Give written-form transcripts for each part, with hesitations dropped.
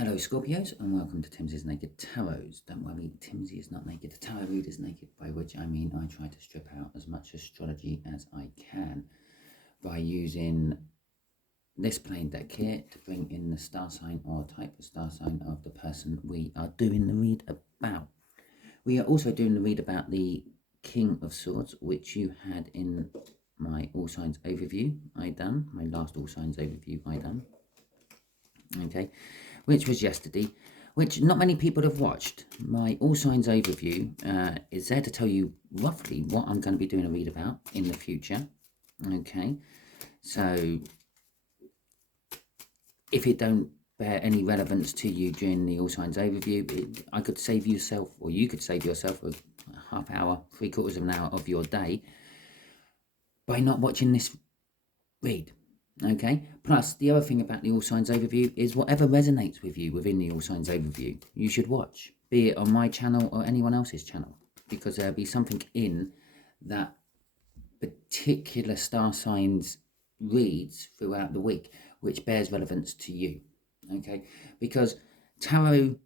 Hello Scorpios and welcome to Timsy's Naked Tarot. Don't worry, Timsy is not naked. The tarot read is naked, by which I mean I try to strip out as much astrology as I can by using this plain deck here to bring in the star sign or type of star sign of the person we are doing the read about. We are also doing the read about the King of Swords, which you had in my All Signs overview my last All Signs overview okay, which was yesterday, which not many people have watched. My All Signs overview is there to tell you roughly what I'm going to be doing a read about in the future. Okay, so if it don't bear any relevance to you during the All Signs overview, I could save yourself, or you could save yourself a half hour, 3/4 of an hour of your day by not watching this read. Okay, plus the other thing about the All Signs overview is whatever resonates with you within the All Signs overview, you should watch, be it on my channel or anyone else's channel, because there'll be something in that particular star signs reads throughout the week which bears relevance to you. Okay, because tarot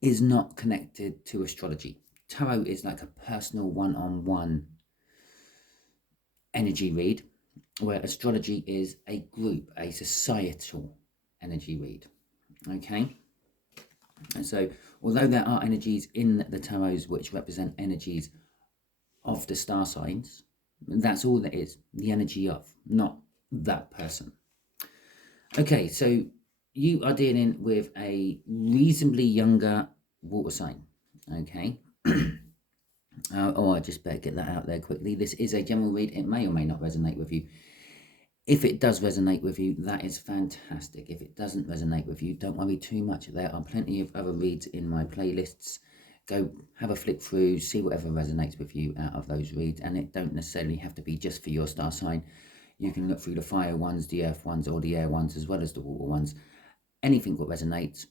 is not connected to astrology. Tarot is like a personal one-on-one energy read, where astrology is a group, a societal energy read. Okay, and so although there are energies in the tarots which represent energies of the star signs, that's all that is, the energy of, not that person. Okay, so you are dealing with a reasonably younger water sign. Okay. I just better get that out there quickly. This is a general read. It may or may not resonate with you. If it does resonate with you, that is fantastic. If it doesn't resonate with you, don't worry too much. There are plenty of other reads in my playlists. Go have a flick through, see whatever resonates with you out of those reads. And it don't necessarily have to be just for your star sign. You can look through the fire ones, the earth ones, or the air ones, as well as the water ones. Anything what resonates,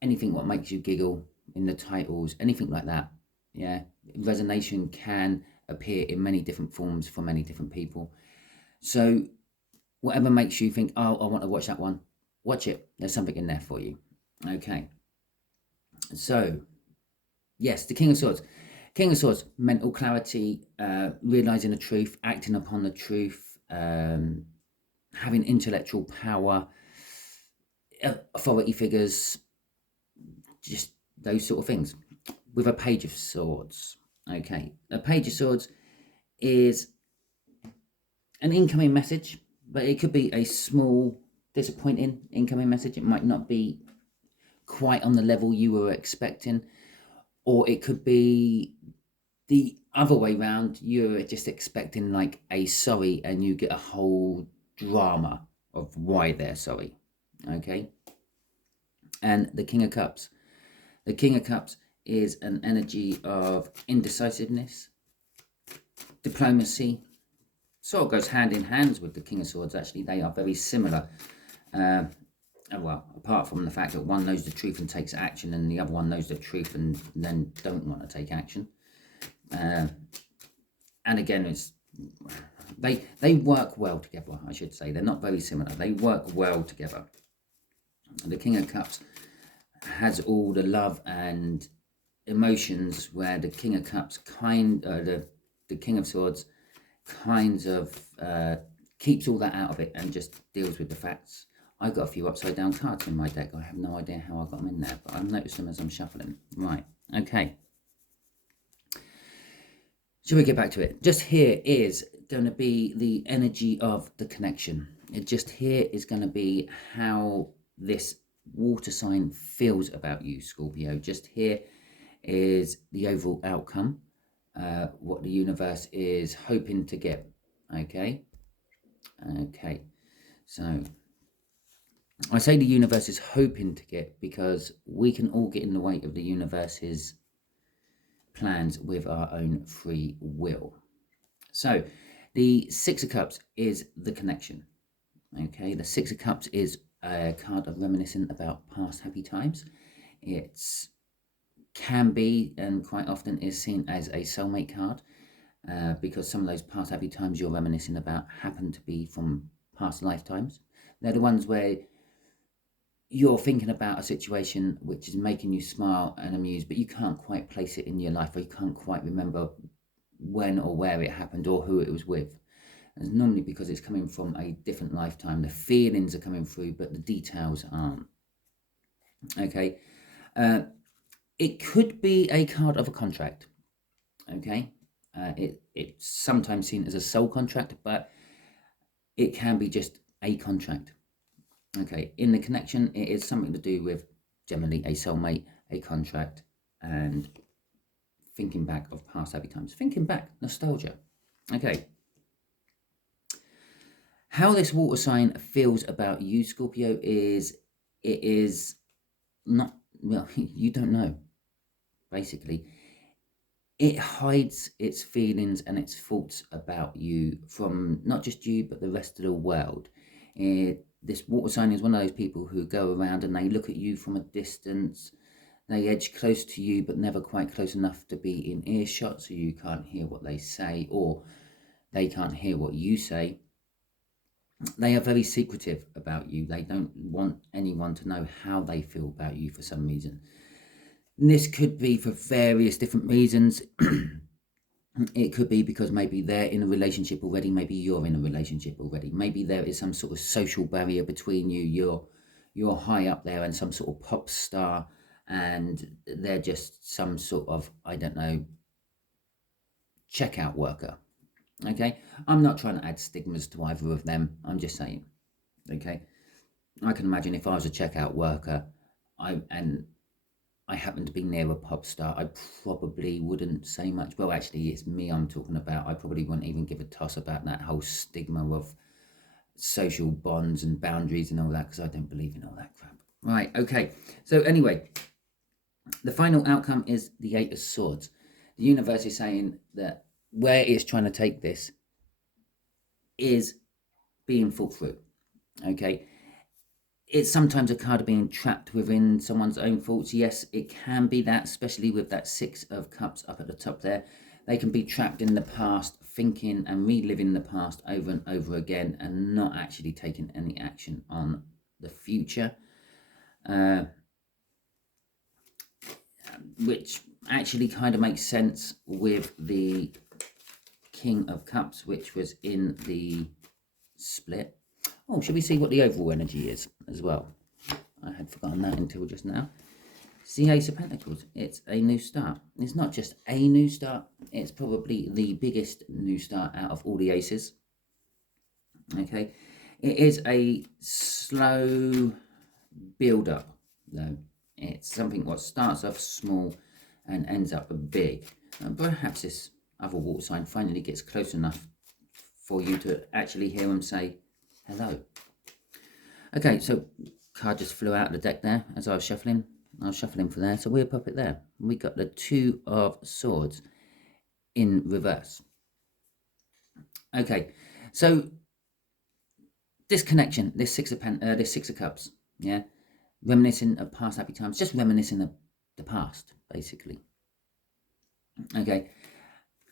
anything what makes you giggle in the titles, anything like that. Yeah, resonation can appear in many different forms for many different people. So whatever makes you think, oh, I want to watch that one, watch it. There's something in there for you. Okay. So, yes, the King of Swords. King of Swords, mental clarity, realizing the truth, acting upon the truth, having intellectual power, authority figures, just those sort of things. With a Page of Swords. Okay, a Page of Swords is an incoming message, but it could be a small, disappointing incoming message. It might not be quite on the level you were expecting, or it could be the other way round. You're just expecting like a sorry, and you get a whole drama of why they're sorry. Okay, and the King of Cups. The King of Cups is an energy of indecisiveness, diplomacy. Sort of goes hand in hand with the King of Swords. Actually, they are very similar. Well, apart from the fact that one knows the truth and takes action, and the other one knows the truth and then don't want to take action. And again, it's they work well together. I should say they're not very similar. They work well together. The King of Cups has all the love and emotions, where the King of Cups the King of Swords kind of keeps all that out of it and just deals with the facts. I got a few upside down cards in my deck. I have no idea how I got them in there, but I've noticed them as I'm shuffling. Right, okay. Shall we get back to it? Just here is going to be the energy of the connection. It just here is going to be how this water sign feels about you, Scorpio. Just here is the overall outcome, what the universe is hoping to get. Okay, so I say the universe is hoping to get because we can all get in the way of the universe's plans with our own free will. So the Six of Cups is the connection. Okay, the Six of Cups is a card of reminiscent about past happy times. It's can be, and quite often is seen as, a soulmate card, because some of those past happy times you're reminiscing about happen to be from past lifetimes. They're the ones where you're thinking about a situation which is making you smile and amuse, but you can't quite place it in your life, or you can't quite remember when or where it happened or who it was with. And it's normally because it's coming from a different lifetime. The feelings are coming through, but the details aren't. Okay. It could be a card of a contract. Okay. It's sometimes seen as a soul contract, but it can be just a contract. Okay. In the connection, it is something to do with generally a soulmate, a contract, and thinking back of past happy times. Thinking back, nostalgia. Okay. How this water sign feels about you, Scorpio, is it is not, well, you don't know, basically. It hides its feelings and its thoughts about you from not just you, but the rest of the world. This water sign is one of those people who go around and they look at you from a distance. They edge close to you, but never quite close enough to be in earshot, so you can't hear what they say, or they can't hear what you say. They are very secretive about you. They don't want anyone to know how they feel about you for some reason. And this could be for various different reasons. It could be because maybe they're in a relationship already. Maybe you're in a relationship already. Maybe there is some sort of social barrier between you. You're high up there and some sort of pop star, and they're just some sort of, I don't know, checkout worker. Okay, I'm not trying to add stigmas to either of them. I'm just saying. Okay, I can imagine if I was a checkout worker, I happen to be near a pop star, I probably wouldn't say much. Well, actually, it's me I'm talking about. I probably wouldn't even give a toss about that whole stigma of social bonds and boundaries and all that, because I don't believe in all that crap. Right, okay. So anyway, the final outcome is the Eight of Swords. The universe is saying that where it's trying to take this is being thought through. Okay. It's sometimes a card of being trapped within someone's own thoughts. Yes, it can be that, especially with that Six of Cups up at the top there. They can be trapped in the past, thinking and reliving the past over and over again, and not actually taking any action on the future. Which actually kind of makes sense with the King of Cups, which was in the split. Oh, should we see what the overall energy is as well? I had forgotten that until just now. It's the Ace of Pentacles. It's a new start. It's not just a new start. It's probably the biggest new start out of all the aces. Okay. It is a slow build-up, though. It's something what starts off small and ends up big. And perhaps this other water sign finally gets close enough for you to actually hear them say hello. Okay, so card just flew out of the deck there as I was shuffling. I was shuffling for there, so we'll pop it there. We got the Two of Swords in reverse. Okay, so this connection, this Six of Cups, yeah, reminiscing of past happy times, just reminiscing of the past, basically. Okay,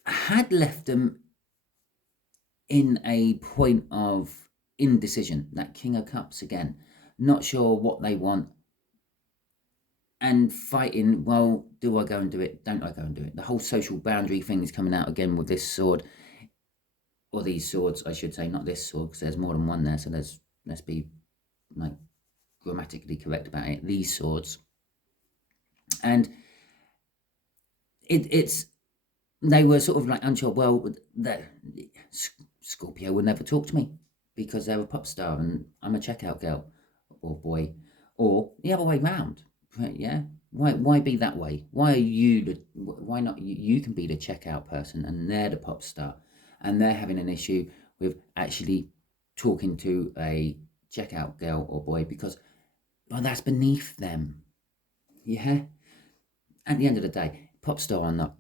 had left them in a point of indecision. That King of Cups again, not sure what they want, and fighting, well, do I go and do it? Don't I go and do it? The whole social boundary thing is coming out again with this sword, or these swords, I should say, not this sword, because there's more than one there, so let's be like grammatically correct about it. These swords. And it's they were sort of like unsure, well, that Scorpio would never talk to me because they're a pop star and I'm a checkout girl or boy, or the other way round. Yeah, why be that way? Why are you why not you can be the checkout person and they're the pop star, and they're having an issue with actually talking to a checkout girl or boy because, well, that's beneath them. Yeah, at the end of the day, pop star or not,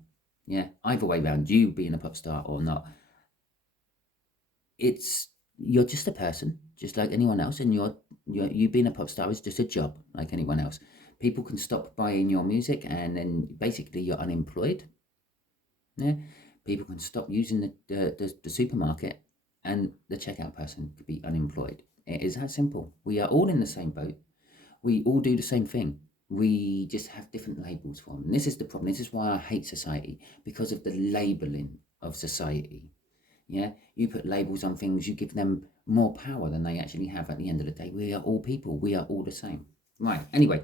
yeah, either way round, you being a pop star or not, you're just a person, just like anyone else, and you being a pop star is just a job like anyone else. People can stop buying your music and then basically you're unemployed. Yeah, people can stop using the supermarket and the checkout person could be unemployed. It is that simple. We are all in the same boat. We all do the same thing. We just have different labels for them. And this is the problem. This is why I hate society, because of the labeling of society. Yeah, you put labels on things, you give them more power than they actually have. At the end of the day, we are all people. We are all the same. Right. Anyway,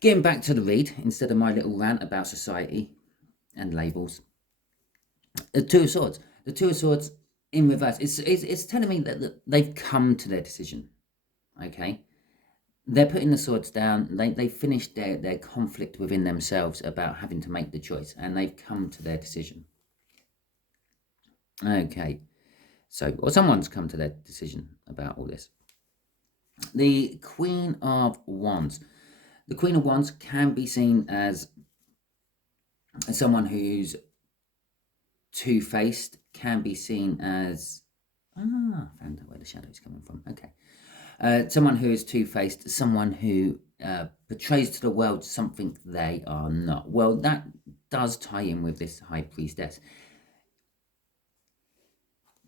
getting back to the read, instead of my little rant about society and labels. The Two of Swords. The Two of Swords in reverse. It's telling me that they've come to their decision. Okay. They're putting the swords down. They finished their conflict within themselves about having to make the choice, and they've come to their decision. Okay. So, or someone's come to their decision about all this. The Queen of Wands. The Queen of Wands can be seen as someone who's two-faced, can be seen as... I found out where the shadow's coming from. Okay. Someone who is two-faced, someone who portrays to the world something they are not. Well, that does tie in with this High Priestess.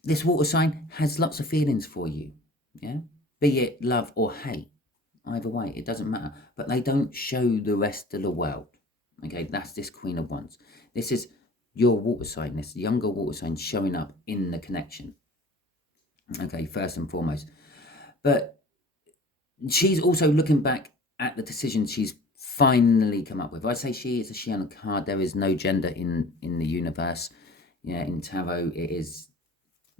This water sign has lots of feelings for you, yeah? Be it love or hate, either way, it doesn't matter. But they don't show the rest of the world, okay? That's this Queen of Wands. This is your water sign, this younger water sign showing up in the connection, okay, first and foremost. But she's also looking back at the decision she's finally come up with. I say she, it's a she on a card. There is no gender in the universe. Yeah, in tarot, it is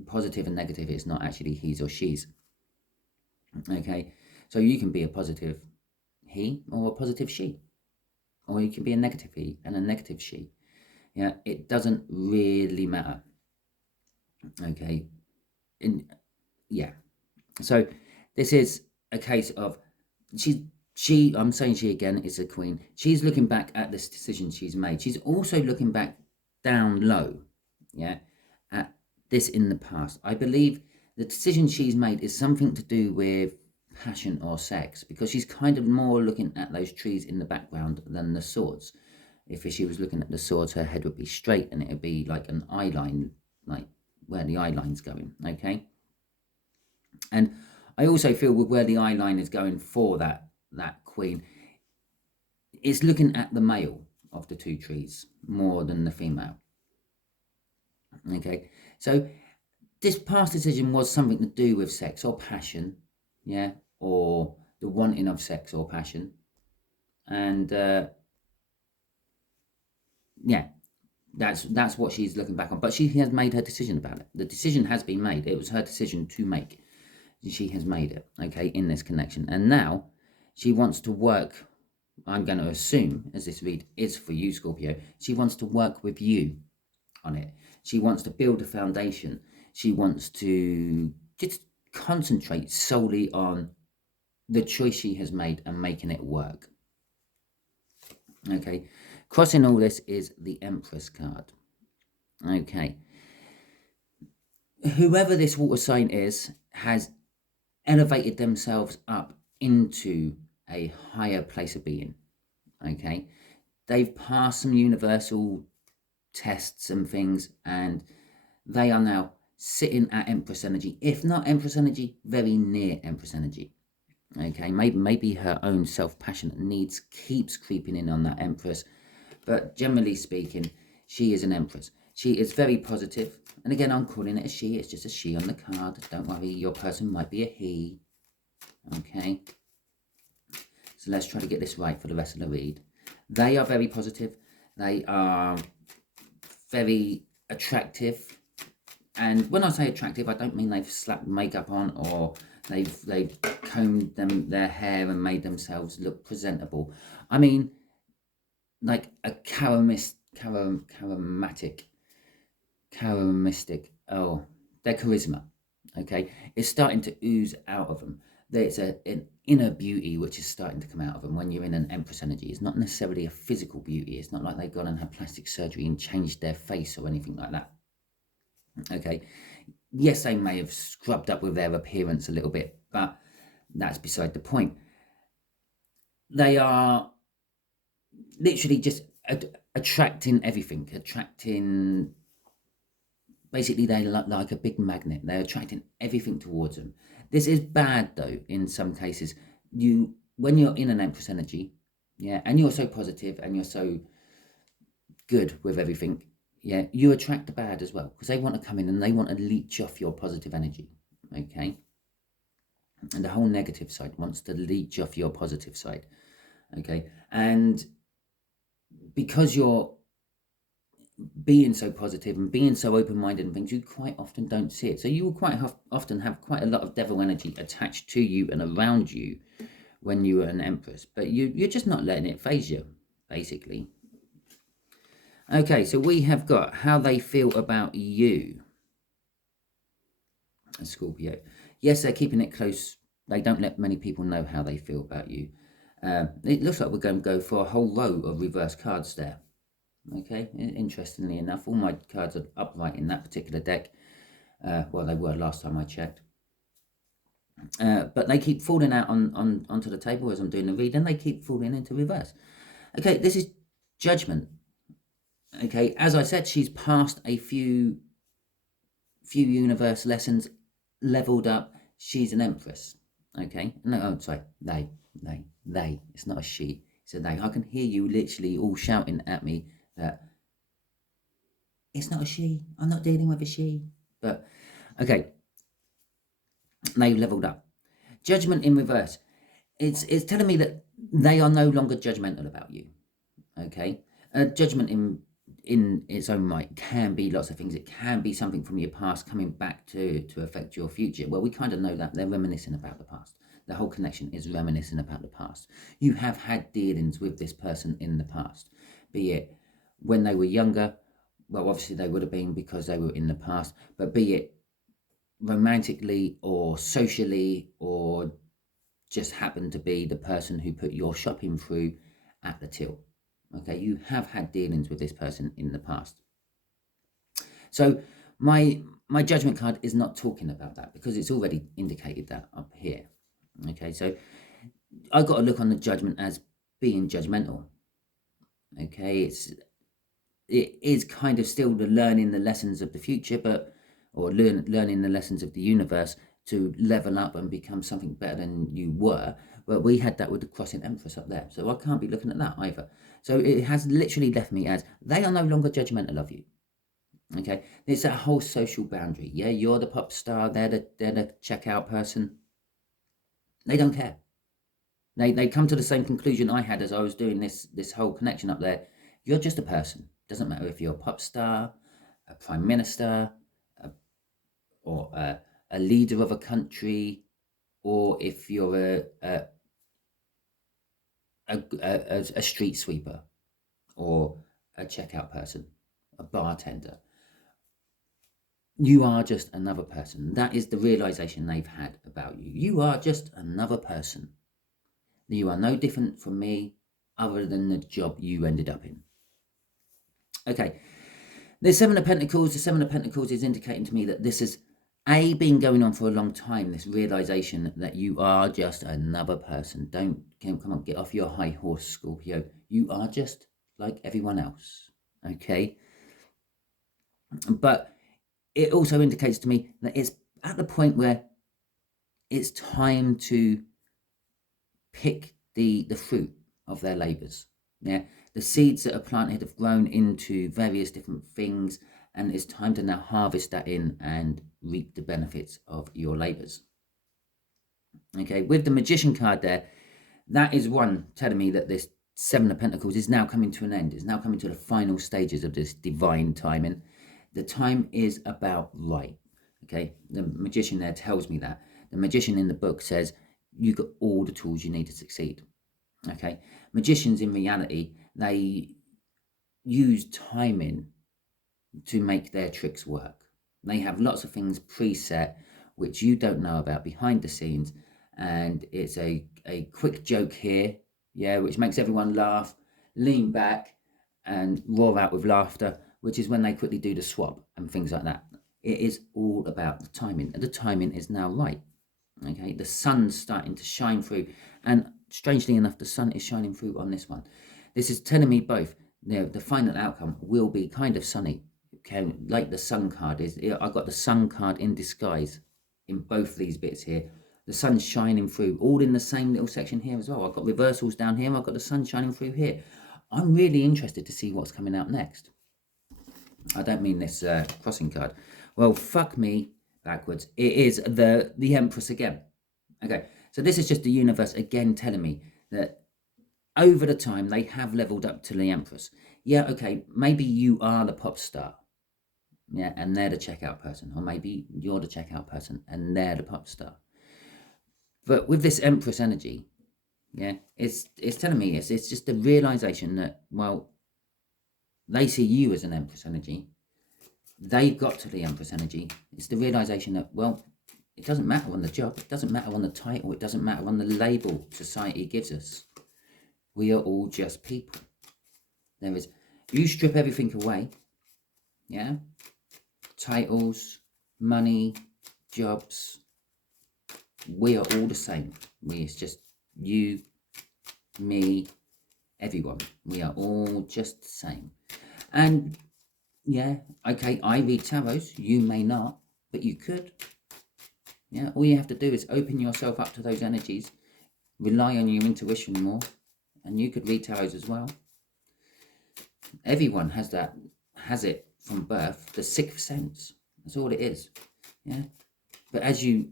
positive and negative. It's not actually he's or she's. Okay, so you can be a positive he or a positive she, or you can be a negative he and a negative she. Yeah, it doesn't really matter. Okay, yeah. So this is a case of I'm saying she again is a queen. She's looking back at this decision she's made. She's also looking back down low, yeah, at this in the past. I believe the decision she's made is something to do with passion or sex, because she's kind of more looking at those trees in the background than the swords. If she was looking at the swords, her head would be straight and it would be like an eye line, like where the eye line's going, okay? And I also feel with where the eye line is going for that queen, it's looking at the male of the two trees more than the female. Okay, so this past decision was something to do with sex or passion, yeah, or the wanting of sex or passion. And yeah, that's what she's looking back on. But she has made her decision about it. The decision has been made. It was her decision to make. She has made it, okay, in this connection. And now she wants to work, I'm going to assume, as this read is for you, Scorpio, she wants to work with you on it. She wants to build a foundation. She wants to just concentrate solely on the choice she has made and making it work. Okay, crossing all this is the Empress card. Okay, whoever this water sign is has elevated themselves up into a higher place of being. Okay, they've passed some universal tests and things, and they are now sitting at Empress energy, if not Empress energy, very near Empress energy. Okay, maybe her own self-passionate needs keeps creeping in on that Empress, but generally speaking, she is an Empress. She is very positive, and again, I'm calling it a she. It's just a she on the card. Don't worry, your person might be a he. Okay, so let's try to get this right for the rest of the read. They are very positive. They are very attractive, and when I say attractive, I don't mean they've slapped makeup on or they've combed their hair and made themselves look presentable. I mean, like a charismatic. Oh, their charisma. Okay, it's starting to ooze out of them. There's an inner beauty which is starting to come out of them when you're in an Empress energy. It's not necessarily a physical beauty. It's not like they've gone and had plastic surgery and changed their face or anything like that. Okay, yes, they may have scrubbed up with their appearance a little bit, but that's beside the point. They are literally just attracting everything, basically they're like a big magnet. They're attracting everything towards them. This is bad though in some cases. You when you're in an Empress energy, yeah, and you're so positive and you're so good with everything, yeah, you attract the bad as well, because they want to come in and they want to leech off your positive energy, okay? And the whole negative side wants to leech off your positive side, okay? And because you're being so positive and being so open-minded and things, you quite often don't see it. So you will quite often have quite a lot of devil energy attached to you and around you when you are an Empress, but you're just not letting it phase you, basically. Okay, so we have got how they feel about you, Scorpio. Yes, they're keeping it close. They don't let many people know how they feel about you. It looks like we're going to go for a whole row of reverse cards there. Okay, interestingly enough, all my cards are upright in that particular deck. Well, they were last time I checked. But they keep falling out onto the table as I'm doing the reading. They keep falling into reverse. Okay, this is Judgment. Okay, as I said, she's passed a few universe lessons, leveled up. She's an Empress. Okay, no, I'm sorry, they. It's not a she, it's a they. I can hear you literally all shouting at me that it's not a she. I'm not dealing with a she. But okay, they've leveled up. Judgment in reverse. It's telling me that they are no longer judgmental about you. Okay, judgment in its own right can be lots of things. It can be something from your past coming back to affect your future. Well, we kind of know that they're reminiscing about the past. The whole connection is reminiscing about the past. You have had dealings with this person in the past, be it when they were younger. Well, obviously they would have been because they were in the past, but be it romantically or socially, or just happened to be the person who put your shopping through at the till. Okay, you have had dealings with this person in the past. So my Judgment card is not talking about that because it's already indicated that up here. Okay, so I got to look on the Judgment as being judgmental. Okay, it is kind of still the learning the lessons of the future, but or learning the lessons of the universe to level up and become something better than you were. But we had that with the crossing Empress up there, so I can't be looking at that either. So it has literally left me as they are no longer judgmental of you. Okay, it's that whole social boundary. Yeah, you're the pop star, they're the checkout person. They don't care. They come to the same conclusion I had as I was doing this whole connection up there. You're just a person. Doesn't matter if you're a pop star, a prime minister, or a leader of a country, or if you're a street sweeper, or a checkout person, a bartender. You are just another person. That is the realization they've had about you. You are just another person. You are no different from me other than the job you ended up in. Okay, the Seven of Pentacles. The Seven of Pentacles is indicating to me that this has been going on for a long time, this realization that you are just another person. Come on, get off your high horse, Scorpio. You are just like everyone else, okay? But it also indicates to me that it's at the point where it's time to pick the fruit of their labors. Yeah, the seeds that are planted have grown into various different things, and it's time to now harvest that in and reap the benefits of your labors. Okay, with the Magician card there, that is one telling me that this Seven of Pentacles is now coming to an end. It's now coming to the final stages of this divine timing. The time is about right. Okay, the Magician there tells me that. The Magician in the book says you got all the tools you need to succeed. Okay, magicians in reality, they use timing to make their tricks work. They have lots of things preset which you don't know about behind the scenes, and it's a quick joke here, yeah, which makes everyone laugh, lean back and roar out with laughter, which is when they quickly do the swap and things like that. It is all about the timing, and the timing is now right. Okay, the sun's starting to shine through, and strangely enough, the sun is shining through on this one. This is telling me both, the final outcome will be kind of sunny. Okay, like the sun card is. I got the sun card in disguise in both these bits here, The sun's shining through, all in the same little section here as well. I've got reversals down here. I've got the sun shining through here. I'm really interested to see what's coming out next. I don't mean this crossing card. Well, fuck me backwards. It is the Empress again. Okay, so this is just the universe again telling me that over the time they have leveled up to the Empress. Yeah, okay, maybe you are the pop star. Yeah, and they're the checkout person. Or maybe you're the checkout person and they're the pop star. But with this Empress energy, yeah, it's telling me it's just the realization that, well, they see you as an Empress energy. They've got to the Empress energy. It's the realization that, well, it doesn't matter on the job. It doesn't matter on the title. It doesn't matter on the label society gives us. We are all just people. You strip everything away, yeah? Titles, money, jobs. We are all the same. It's just you, me, everyone. We are all just the same. And yeah, okay, I read tarots. You may not, but you could. Yeah, all you have to do is open yourself up to those energies, rely on your intuition more, and you could read tarots as well. Everyone has it from birth, the sixth sense. That's all it is. Yeah. But as you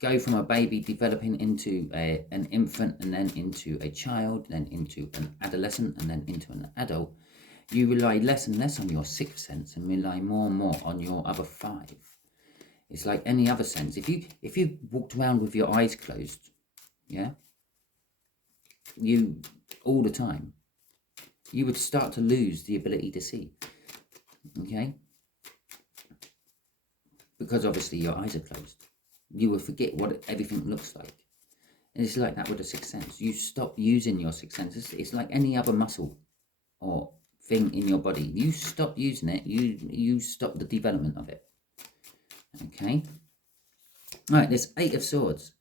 go from a baby developing into an infant, and then into a child, then into an adolescent, and then into an adult, you rely less and less on your sixth sense and rely more and more on your other five. It's like any other sense. If you walked around with your eyes closed, yeah, you all the time, you would start to lose the ability to see. Okay? Because obviously your eyes are closed. You will forget what everything looks like. And it's like that with the sixth sense. You stop using your sixth sense. It's like any other muscle or thing in your body. You stop using it, you stop the development of it. Okay? Alright, this Eight of Swords.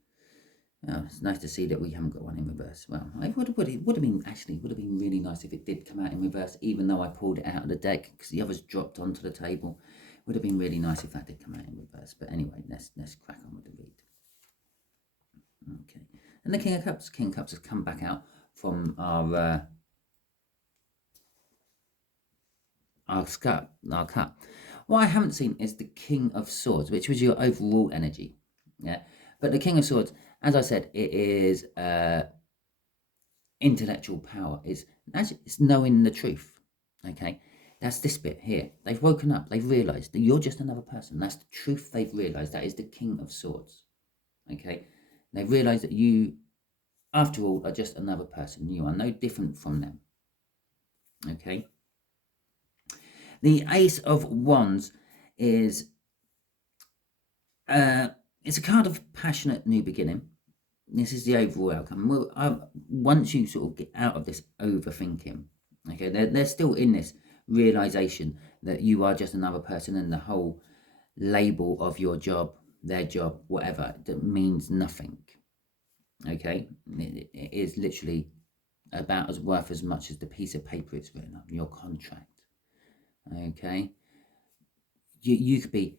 Oh, it's nice to see that we haven't got one in reverse. Well, it would have been really nice if it did come out in reverse, even though I pulled it out of the deck because the others dropped onto the table. It would have been really nice if that did come out in reverse. But anyway, let's crack on with the read. Okay, and the King of Cups. King of Cups has come back out from our cup. What I haven't seen is the King of Swords, which was your overall energy. Yeah, but the King of Swords, as I said, it is intellectual power. It's knowing the truth. Okay, that's this bit here. They've woken up. They've realised that you're just another person. That's the truth they've realised. That is the King of Swords. Okay, they've realised that you, after all, are just another person. You are no different from them. Okay. The Ace of Wands is it's a card of passionate new beginning. This is the overall outcome. Well, once you sort of get out of this overthinking, okay, they're still in this realization that you are just another person, and the whole label of your job, their job, whatever, that means nothing. Okay, it is literally about as worth as much as the piece of paper it's written on, your contract. Okay, you could be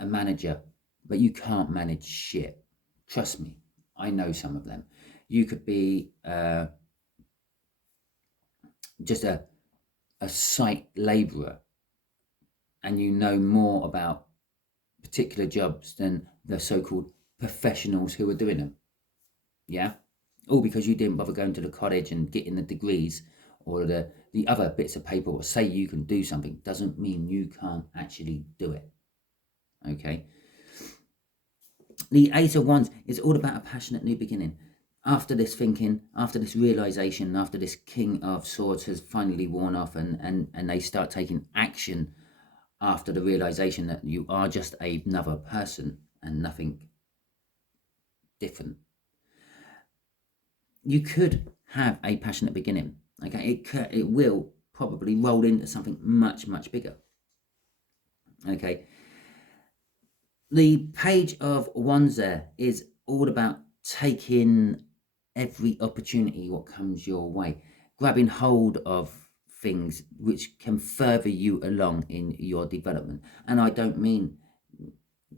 a manager, but you can't manage shit. Trust me, I know some of them. You could be just a site labourer, and you know more about particular jobs than the so-called professionals who are doing them. Yeah, all because you didn't bother going to the college and getting the degrees or the other bits of paper, or say you can do something doesn't mean you can't actually do it. Okay. The Ace of Wands is all about a passionate new beginning. After this thinking, after this realization, after this King of Swords has finally worn off, and they start taking action after the realization that you are just another person and nothing different. You could have a passionate beginning. Okay, it will probably roll into something much, much bigger. Okay. The Page of Wands there is all about taking every opportunity what comes your way, grabbing hold of things which can further you along in your development. And I don't mean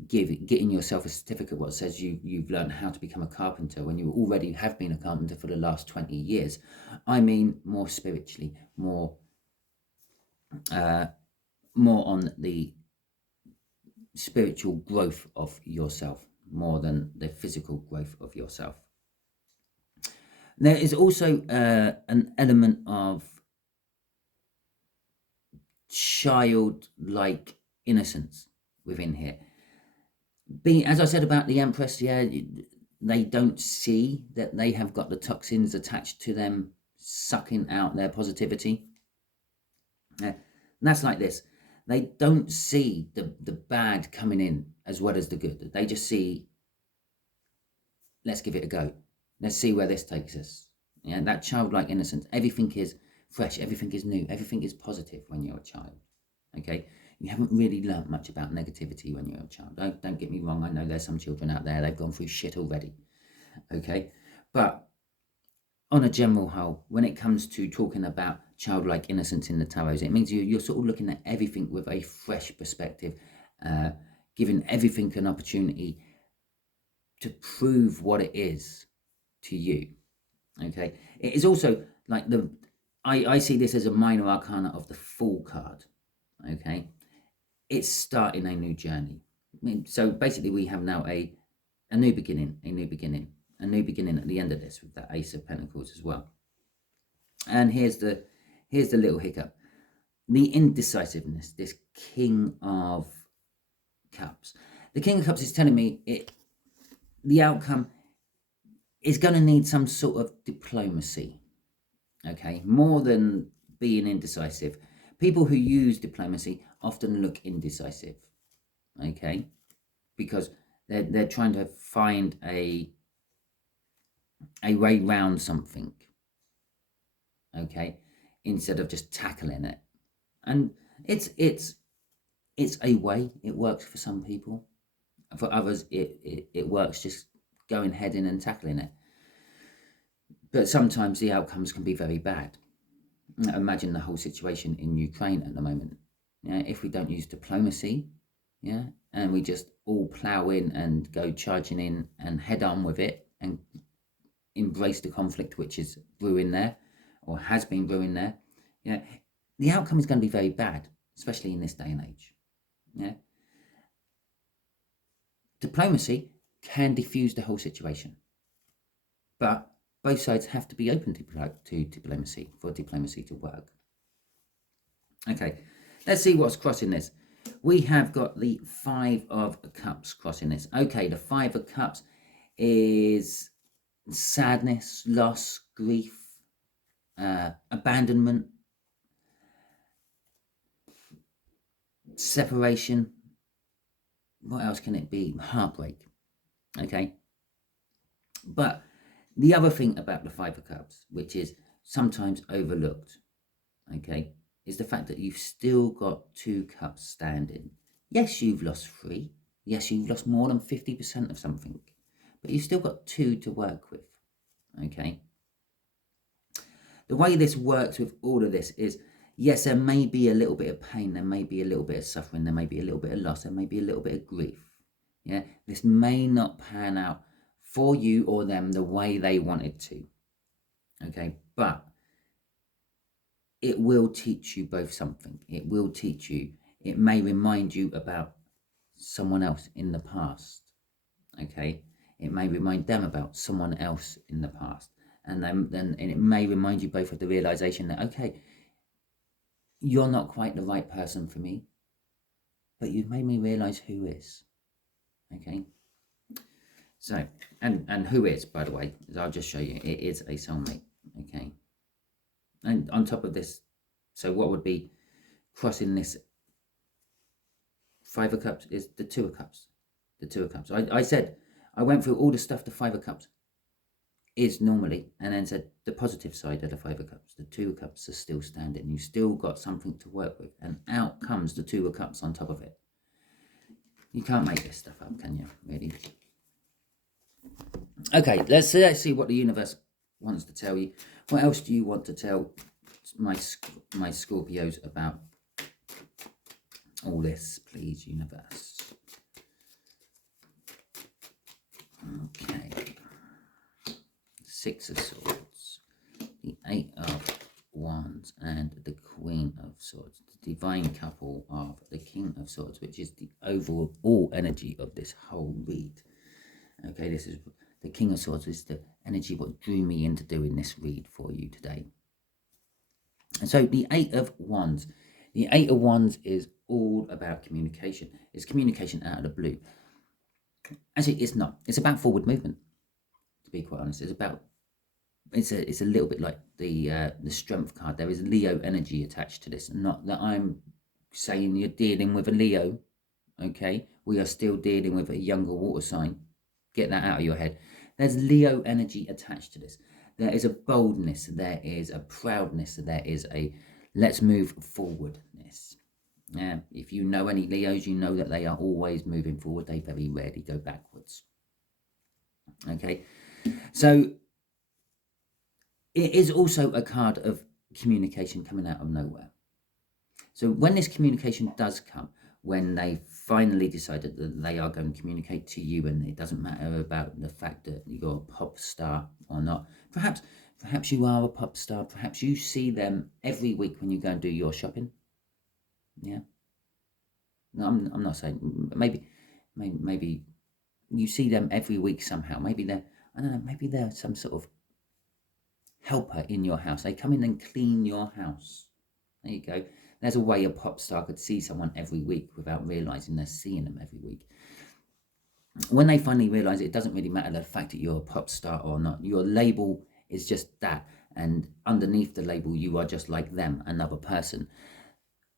getting yourself a certificate what says you've learned how to become a carpenter when you already have been a carpenter for the last 20 years. I mean more spiritually, more on the spiritual growth of yourself more than the physical growth of yourself. There is also an element of childlike innocence within here. As I said about the Empress, yeah, they don't see that they have got the toxins attached to them, sucking out their positivity. And that's like this. They don't see the bad coming in as well as the good. They just see, let's give it a go. Let's see where this takes us. Yeah, that childlike innocence. Everything is fresh. Everything is new. Everything is positive when you're a child. Okay? You haven't really learnt much about negativity when you're a child. Don't get me wrong. I know there's some children out there, they've gone through shit already. Okay? But on a general whole, when it comes to talking about childlike innocence in the tarots, it means you're sort of looking at everything with a fresh perspective, giving everything an opportunity to prove what it is to you. Okay, it is also like I see this as a minor arcana of the Fool card. Okay, it's starting a new journey. So basically we have now a new beginning, a new beginning at the end of this with that Ace of Pentacles as well. And here's the little hiccup. The indecisiveness, this King of Cups. The King of Cups is telling me the outcome is going to need some sort of diplomacy, okay, more than being indecisive. People who use diplomacy often look indecisive, okay, because they're trying to find a way round something, okay, instead of just tackling it. And it's a way. It works for some people. For others, it works just going head in and tackling it. But sometimes the outcomes can be very bad. Imagine the whole situation in Ukraine at the moment. Yeah, if we don't use diplomacy, yeah, and we just all plow in and go charging in and head on with it and embrace the conflict which is brewing there or has been brewing there, yeah, the outcome is going to be very bad, especially in this day and age. Yeah, diplomacy can diffuse the whole situation, but both sides have to be open to diplomacy for diplomacy to work. Okay, let's see what's crossing this. We have got the Five of Cups crossing this. Okay, the Five of Cups is sadness, loss, grief, abandonment, separation. What else can it be? Heartbreak. Okay. But the other thing about the Five of Cups, which is sometimes overlooked, okay, is the fact that you've still got two cups standing. Yes, you've lost three. Yes, you've lost more than 50% of something, but you've still got two to work with, okay? The way this works with all of this is, yes, there may be a little bit of pain, there may be a little bit of suffering, there may be a little bit of loss, there may be a little bit of grief. Yeah, this may not pan out for you or them the way they wanted to, okay? But it will teach you both something. It will teach you. It may remind you about someone else in the past, okay? It may remind them about someone else in the past. And then it may remind you both of the realization that, okay, you're not quite the right person for me, but you've made me realize who is, okay? So, and who is, by the way, I'll just show you, it is a soulmate, okay? And on top of this, so what would be crossing this Five of Cups is the Two of Cups. The Two of Cups. I said, I went through all the stuff the Five of Cups is normally, and then said the positive side of the Five of Cups. The Two of Cups are still standing. You still got something to work with, and out comes the Two of Cups on top of it. You can't make this stuff up, can you, really? Okay, let's see what the universe wants to tell you. What else do you want to tell my Scorpios about all this, please, universe? Okay. Six of Swords, the Eight of Wands, and the Queen of Swords. The divine couple of the King of Swords, which is the overall energy of this whole read. Okay, this is the King of Swords is the energy what drew me into doing this read for you today. And so the Eight of Wands. The Eight of Wands is all about communication. It's communication out of the blue. Actually, it's not. It's about forward movement, to be quite honest. It's a little bit like the Strength card. There is Leo energy attached to this. Not that I'm saying you're dealing with a Leo, okay? We are still dealing with a younger water sign. Get that out of your head. There's Leo energy attached to this. There is a boldness, there is a proudness, there is a let's move forwardness. If you know any Leos, you know that they are always moving forward. They very rarely go backwards. Okay, so it is also a card of communication coming out of nowhere. So when this communication does come, when they finally decided that they are going to communicate to you, and it doesn't matter about the fact that you're a pop star or not. Perhaps you are a pop star. Perhaps you see them every week when you go and do your shopping. Yeah. No, I'm not saying maybe you see them every week somehow. Maybe they're, I don't know, maybe they're some sort of helper in your house. They come in and clean your house. There you go. There's a way a pop star could see someone every week without realizing they're seeing them every week. When they finally realize it doesn't really matter the fact that you're a pop star or not. Your label is just that, and underneath the label you are just like them, another person.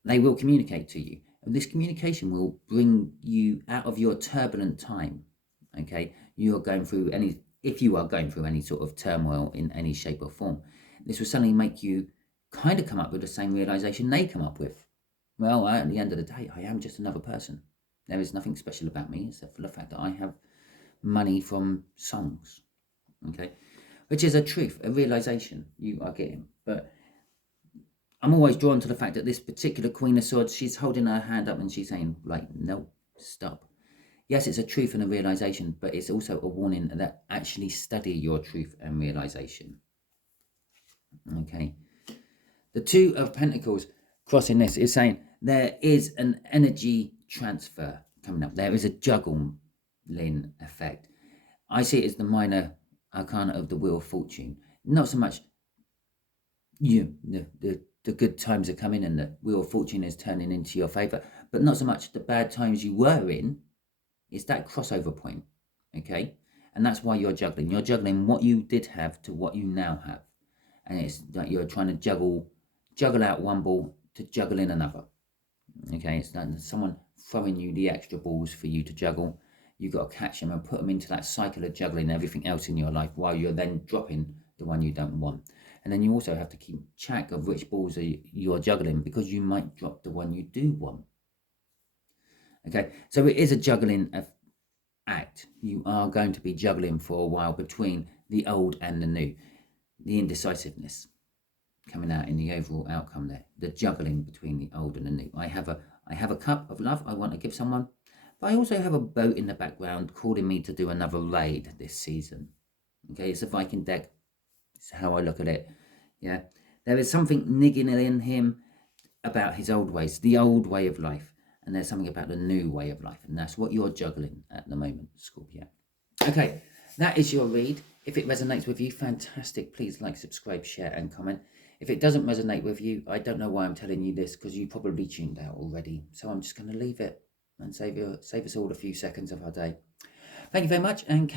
They will communicate to you. And this communication will bring you out of your turbulent time. Okay, you're going through if you are going through any sort of turmoil in any shape or form, this will suddenly make you kind of come up with the same realization they come up with. Well, at the end of the day, I am just another person. There is nothing special about me except for the fact that I have money from songs. Okay, which is a truth, a realization you are getting. But I'm always drawn to the fact that this particular Queen of Swords, she's holding her hand up and she's saying, like, no, stop. Yes, it's a truth and a realization, but it's also a warning that actually study your truth and realization. Okay. The Two of Pentacles crossing this is saying there is an energy transfer coming up. There is a juggling effect. I see it as the minor arcana of the Wheel of Fortune. Not so much the good times are coming and the Wheel of Fortune is turning into your favor, but not so much the bad times you were in. It's that crossover point, okay? And that's why you're juggling. You're juggling what you did have to what you now have. And it's like you're trying to juggle out one ball to juggle in another. Okay, it's like someone throwing you the extra balls for you to juggle. You've got to catch them and put them into that cycle of juggling everything else in your life while you're then dropping the one you don't want. And then you also have to keep track of which balls you're juggling, because you might drop the one you do want. Okay, so it is a juggling act. You are going to be juggling for a while between the old and the new. The indecisiveness coming out in the overall outcome there. The juggling between the old and the new. I have a cup of love I want to give someone, but I also have a boat in the background calling me to do another raid this season. Okay, it's a Viking deck. It's how I look at it. Yeah, there is something niggling in him about his old ways, the old way of life. And there's something about the new way of life. And that's what you're juggling at the moment, Scorpio. Okay, that is your read. If it resonates with you, fantastic. Please like, subscribe, share, and comment. If it doesn't resonate with you, I don't know why I'm telling you this, because you probably tuned out already. So I'm just going to leave it and save us all a few seconds of our day. Thank you very much, and